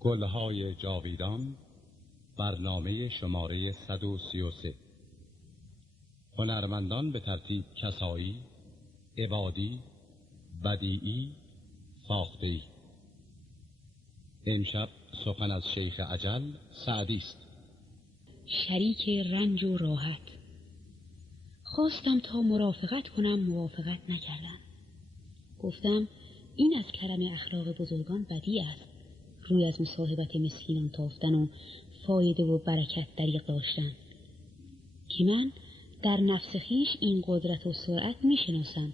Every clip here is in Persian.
گلهای جاویدان، برنامه شماره 133. هنرمندان به ترتیب کسایی، عبادی، بدیعی، فاخته‌ای. امشب سخن از شیخ اجل سعدی است. شریک رنج و راحت. خواستم تا مرافقت کنم، موافقت نکردم. گفتم این از کرم اخلاق بزرگان بدی است، روی از مصاحبت مسکینان تافتن و فایده و برکت دریغ داشتن، که من در نفس خیش این قدرت و سرعت می شناسم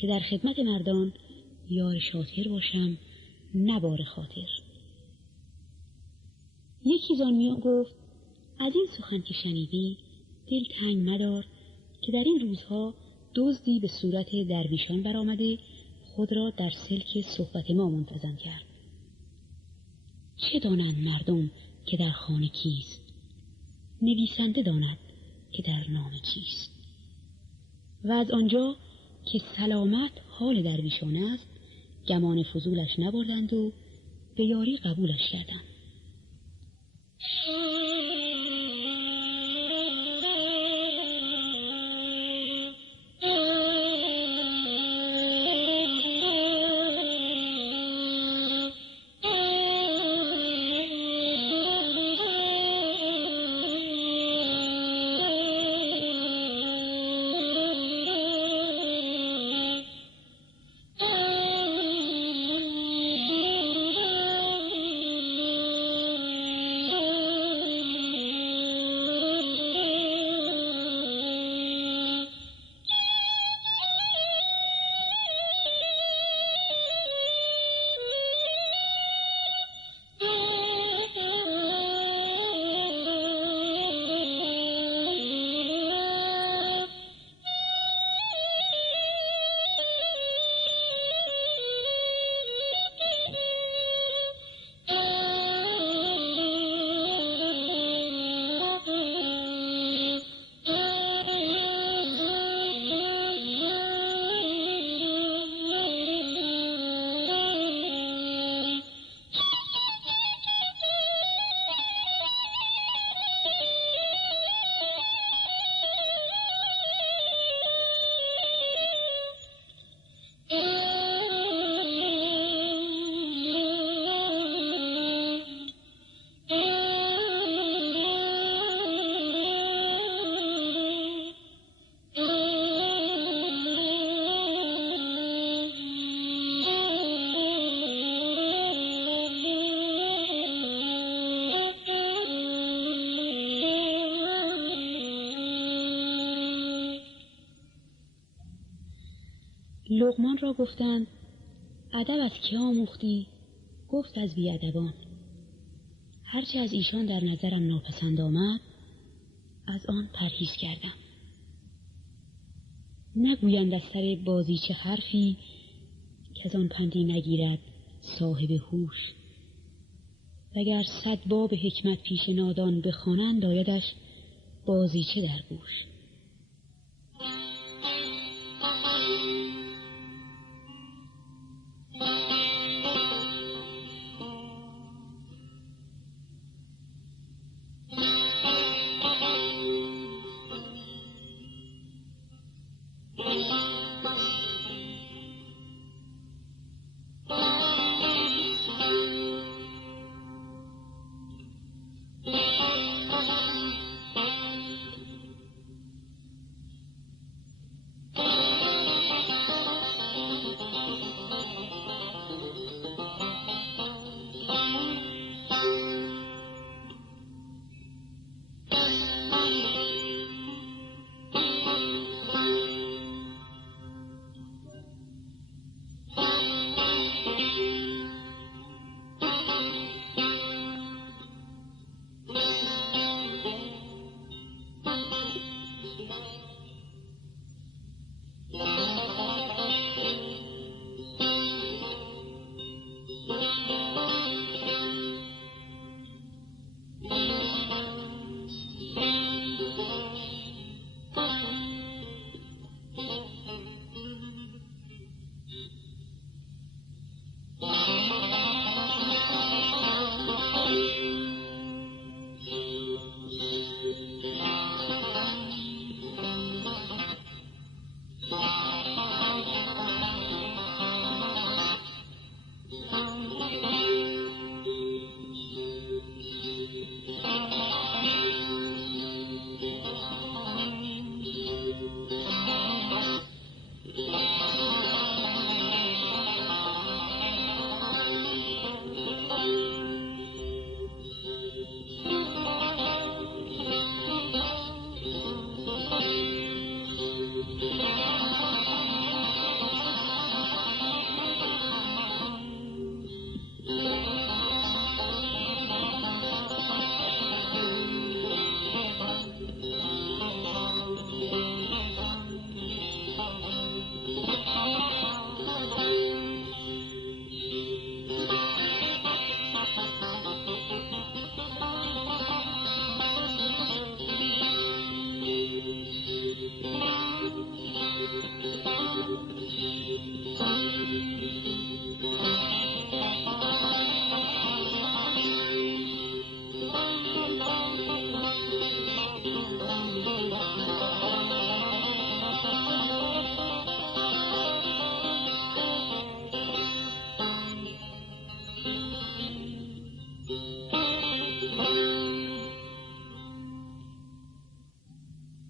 که در خدمت مردان یار شاطر باشم، نه بار خاطر. یکی زانیان گفت از این سخن که شنیدی دل تنگ مدار که در این روزها دزدی به صورت درویشان برآمده خود را در سلک صحبت ما منتظم کرد. چه دانند مردم که در خانه کیست؟ نویسنده داند که در نامه کیست. و از آنجا که سلامت حال درویشان است، گمان فضولش نبردند و به یاری قبولش کردند. لقمان را گفتند ادب از که آموختی؟ گفت از بیادبان. هرچه از ایشان در نظرم ناپسند آمد از آن پرهیز کردم. نگویند از سر بازیچه حرفی که از آن پندی نگیرد صاحب هوش. اگر 100 باب حکمت پیش نادان بخوانند آیدش بازیچه در گوش.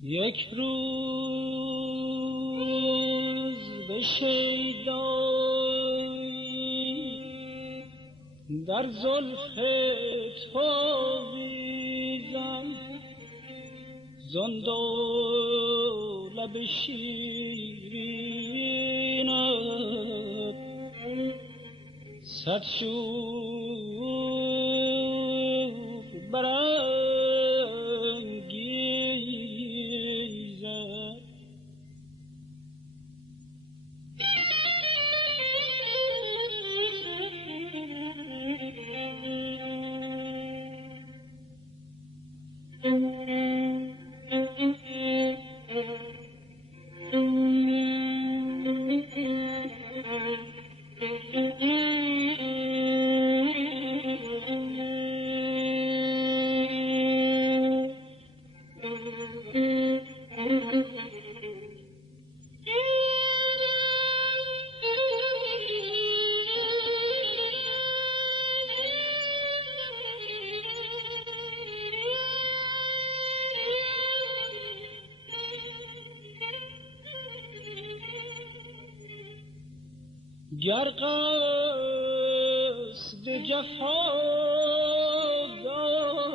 یک روز به شیدایی در زلف تو ویزم زندو لب شیرینت صد شور برانگیزد. گر قصد جفا داری،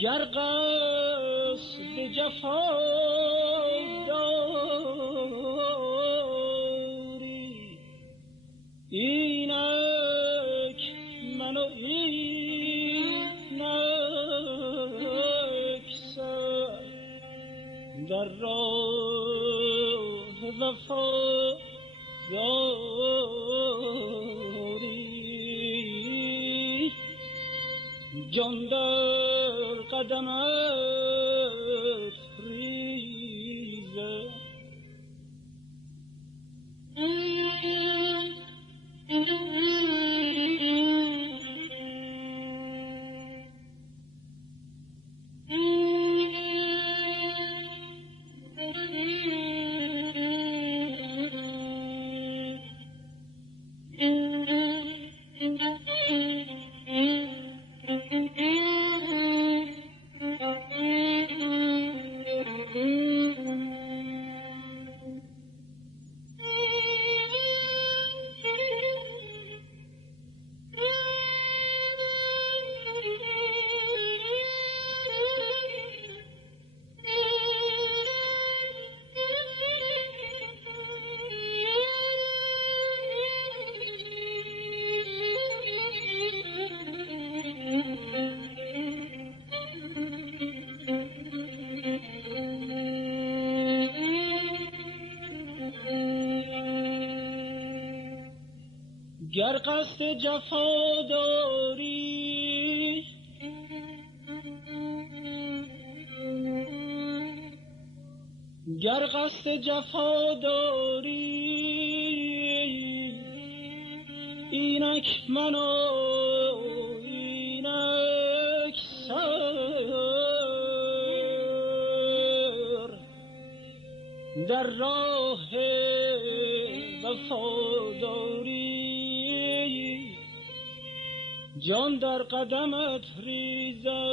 گر قصد جفا داری، اینک منو اینک سر در راه وفا داری، جان در قدمت ریزه. گر قصد جفا داری، گر قصد جفا داری، اینک منو اینک سر در راه وفاداری، جان در قدمت ریزم.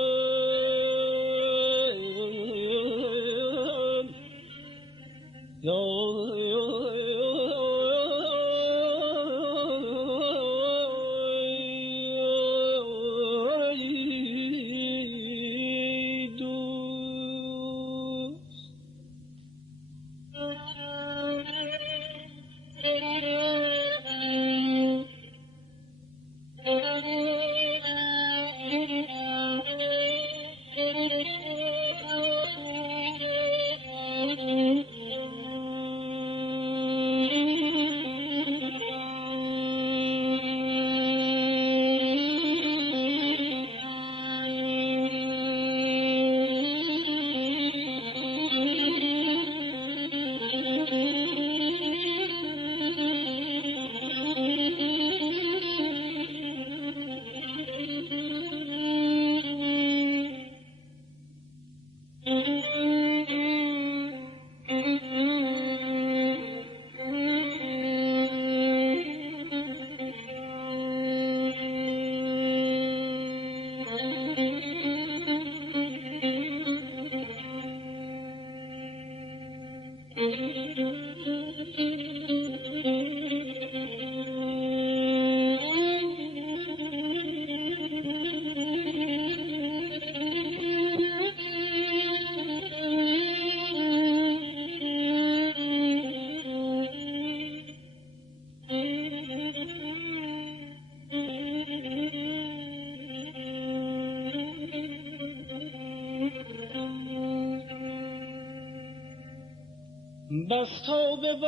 بس توبه و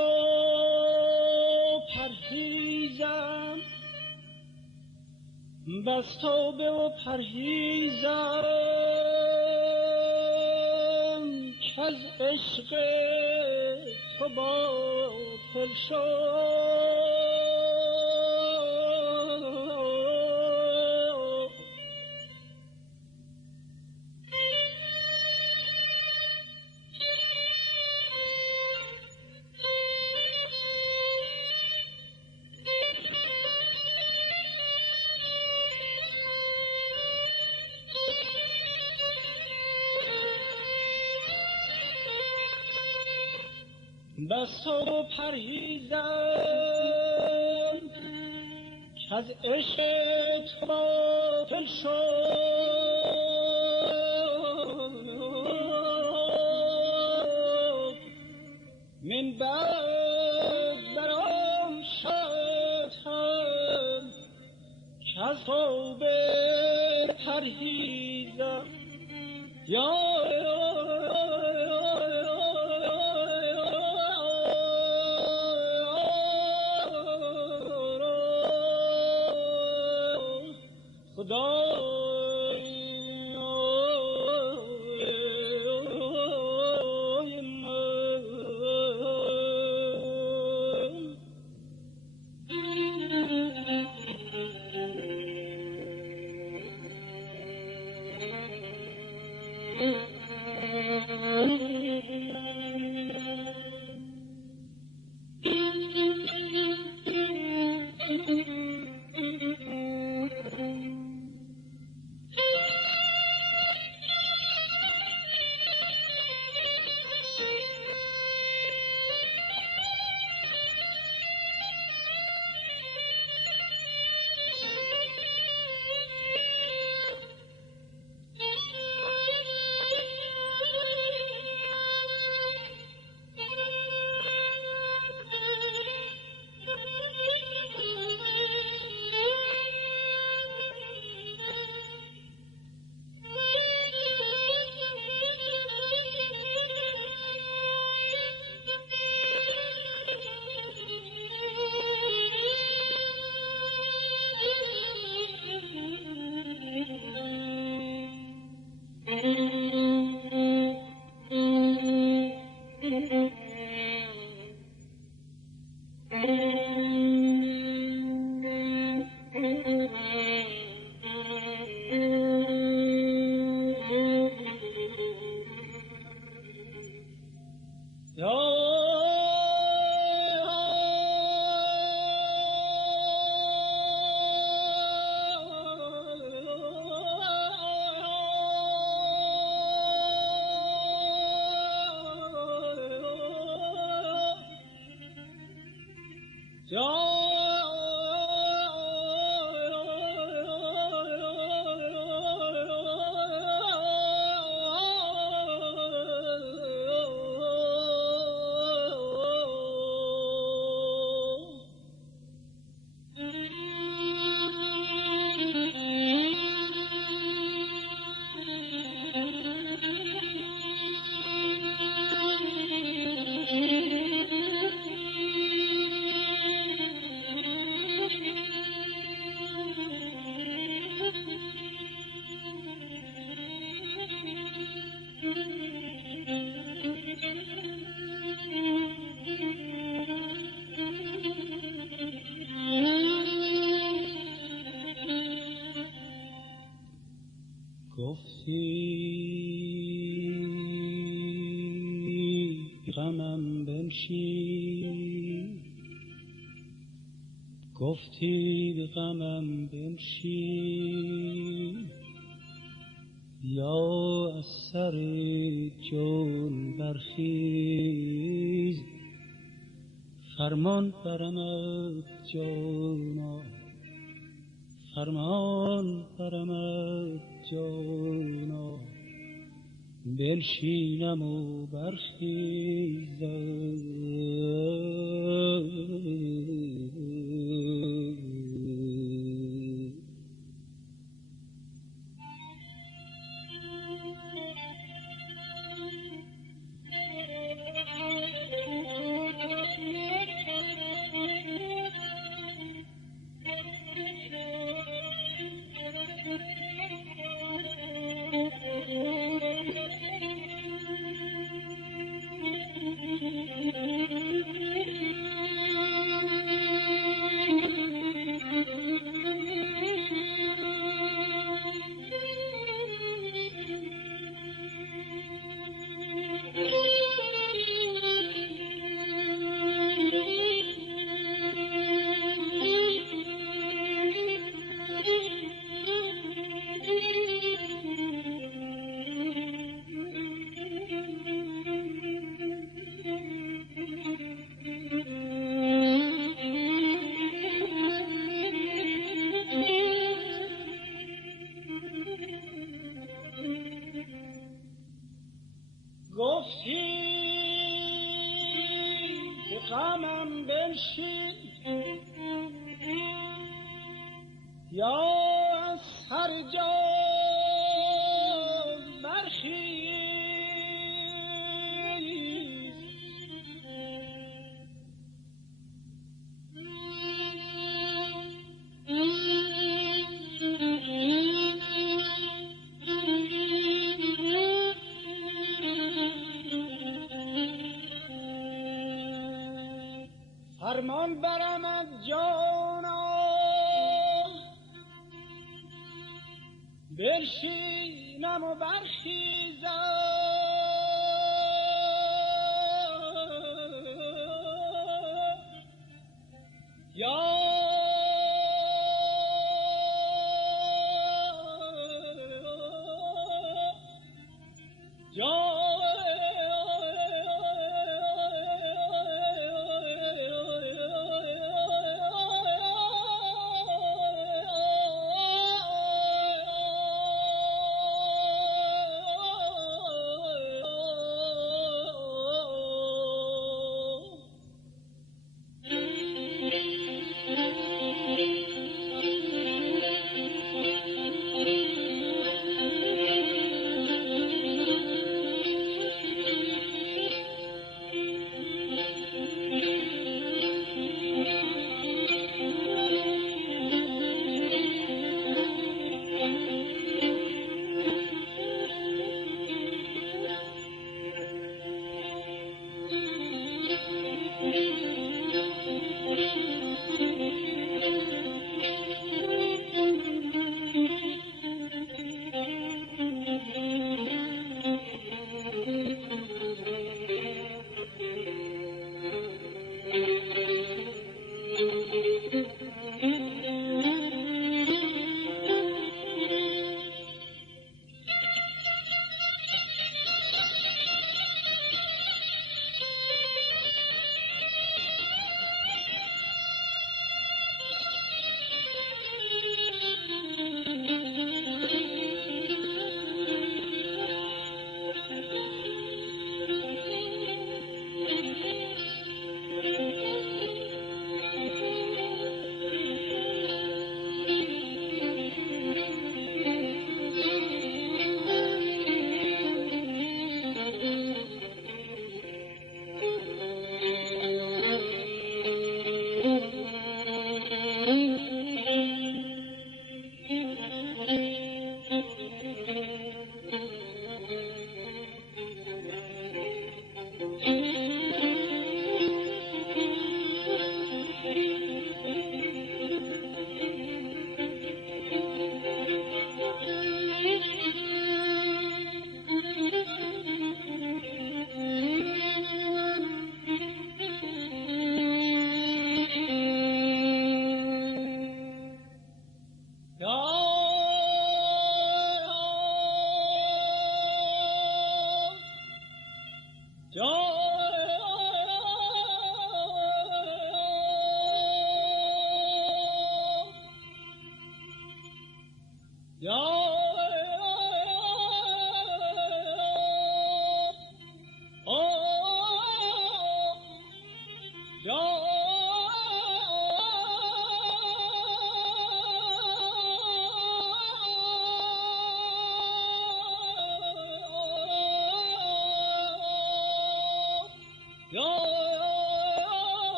پرهیزم، بس توبه و پرهیزم که از عشق تو باطل شد. بس تو پرهیزم که از عشق تو باطل شد. من بعد برام شدم که از توبه پرهیزم. یا گفتی به غمم بنشین، یا از سر جان برخیز، فرمان برمت جانا، فرمان برمت جانا، بنشینم و برخیزم. یا از هر جا برخیز فرمان برم از جانا برشینم و برخیزم یا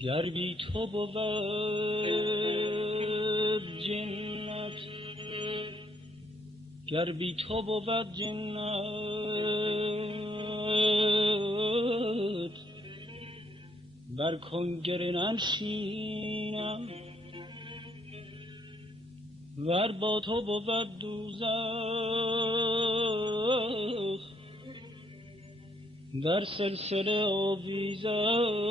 گر بی تو بود جن گر بی تو بود جنت بر کنگر ننشینم ور با تو بود دوزخ در سلسله آویزم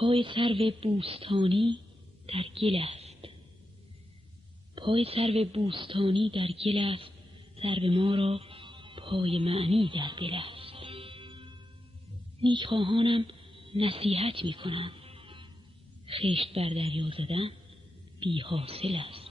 پای سرو بوستانی در گل است، پای سرو بوستانی در گل است، سرو ما را پای معنی در دل است. نیکخواهانم نصیحت می کنند، خشت بر دریا زدن بی حاصل است.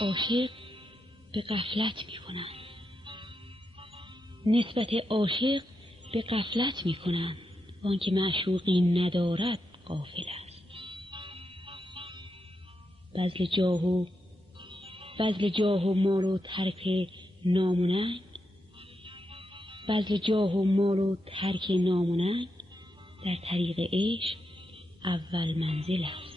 عاشق به غفلت میکنند. نسبت عاشق به غفلت میکنند، آنکه معشوقی ندارد غافل است. بذل جاه و مال و ترک ناموننگ، بذل جاه و مال و ترک ناموننگ در طریق عشق اول منزل است.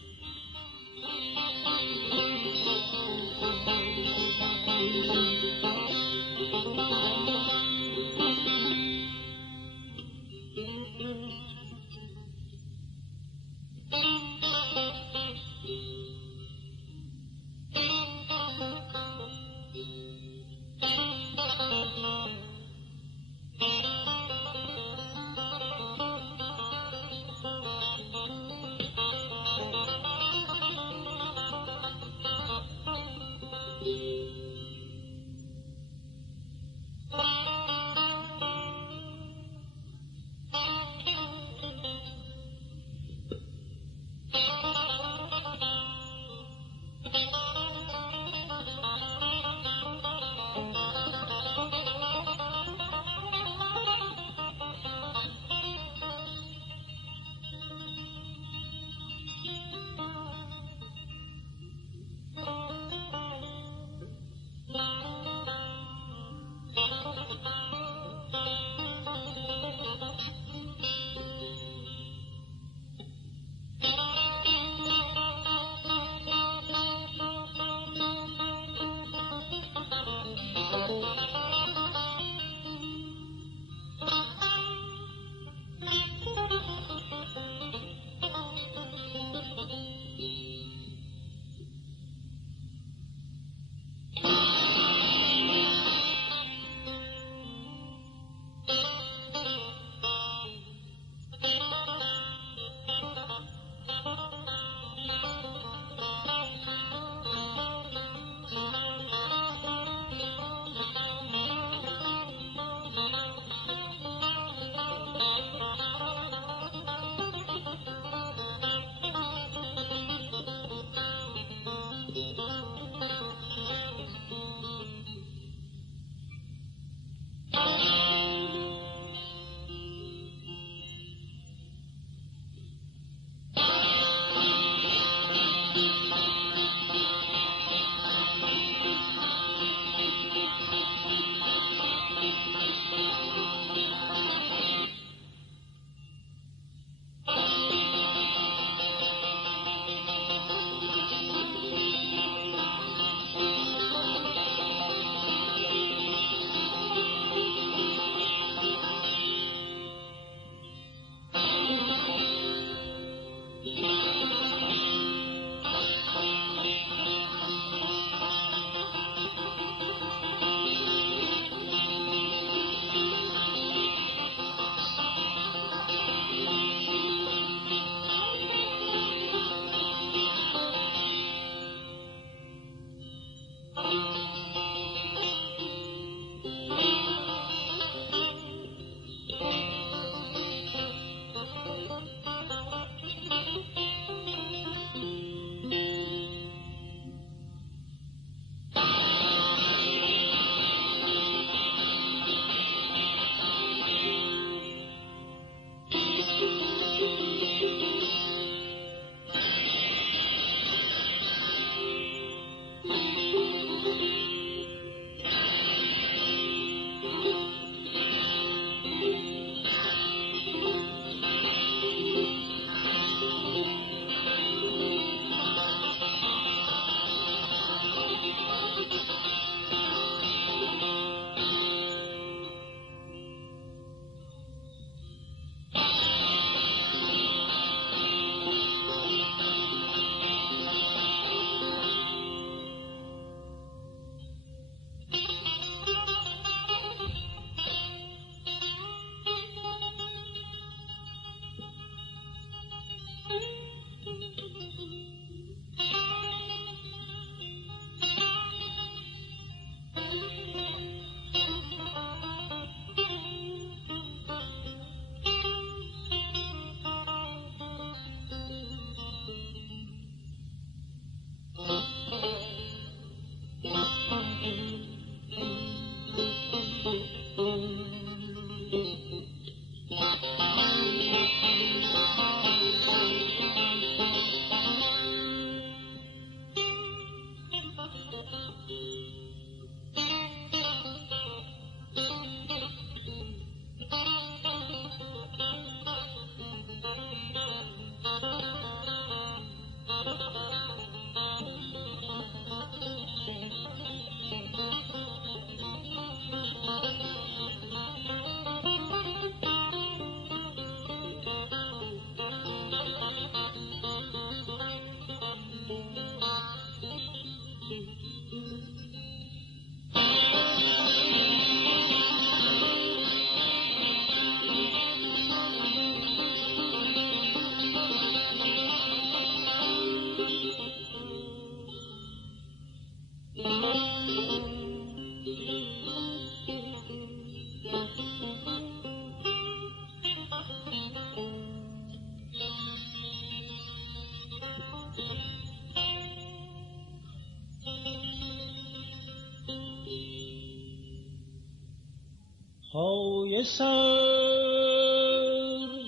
های سر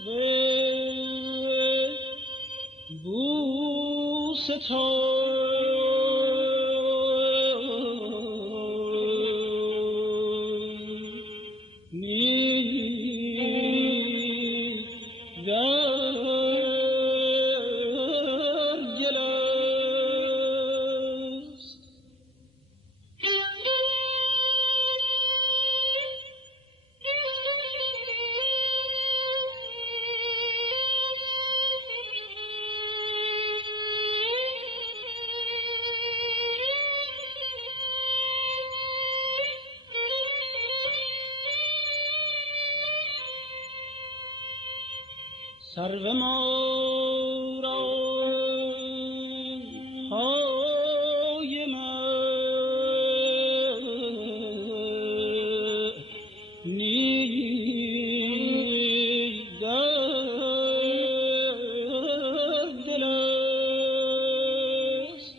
به بوستان سرو ما را های منی در دل است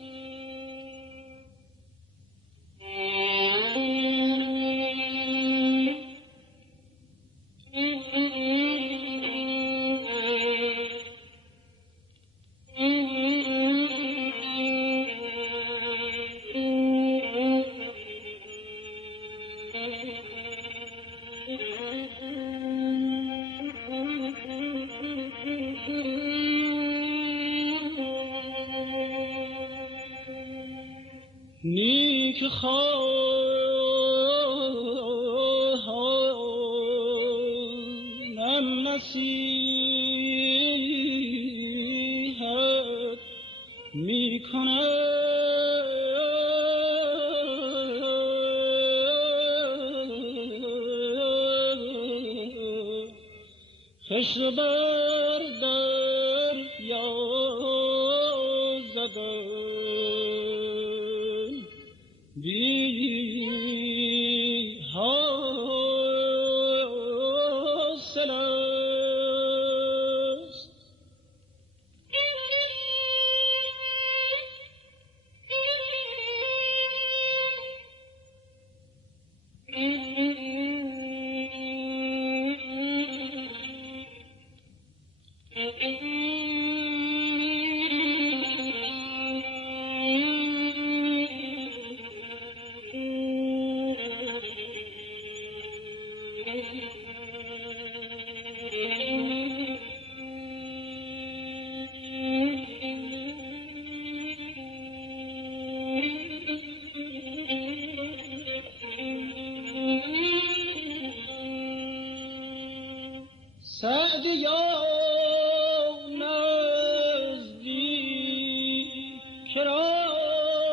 نیک خواهانم نصیحت می خشت بر دریا زدن بی حاصل است سعدیا نزدیک رای عاشقان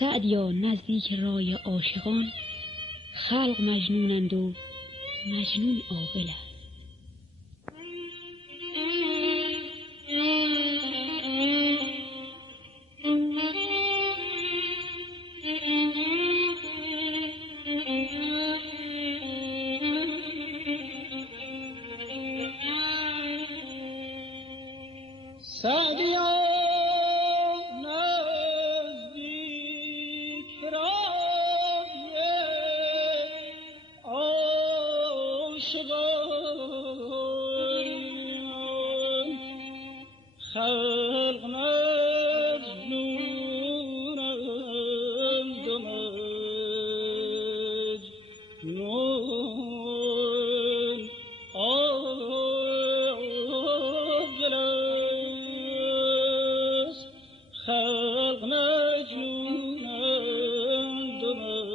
سعدیا نزدیک رای عاشقان خلق مجنونند و مجنون عاقل است. سعدیا خلق مجنونند و مجنون عاقل است خلق مجنونند و مجنون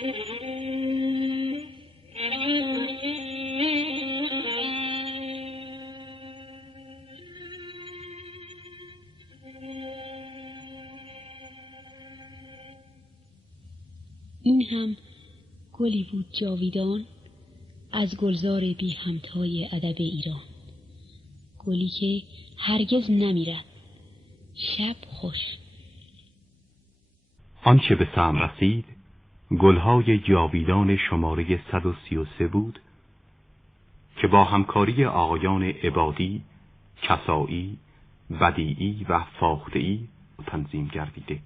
این هم گلی بود جاویدان از گلزار بی همتای ادب ایران، گلی که هرگز نمیرد. شب خوش. آنچه به سهم رسید گلهای جاویدان شماره 133 بود که با همکاری آقایان عبادی، کسایی، بدیعی و فاخته‌ای تنظیم گردیده.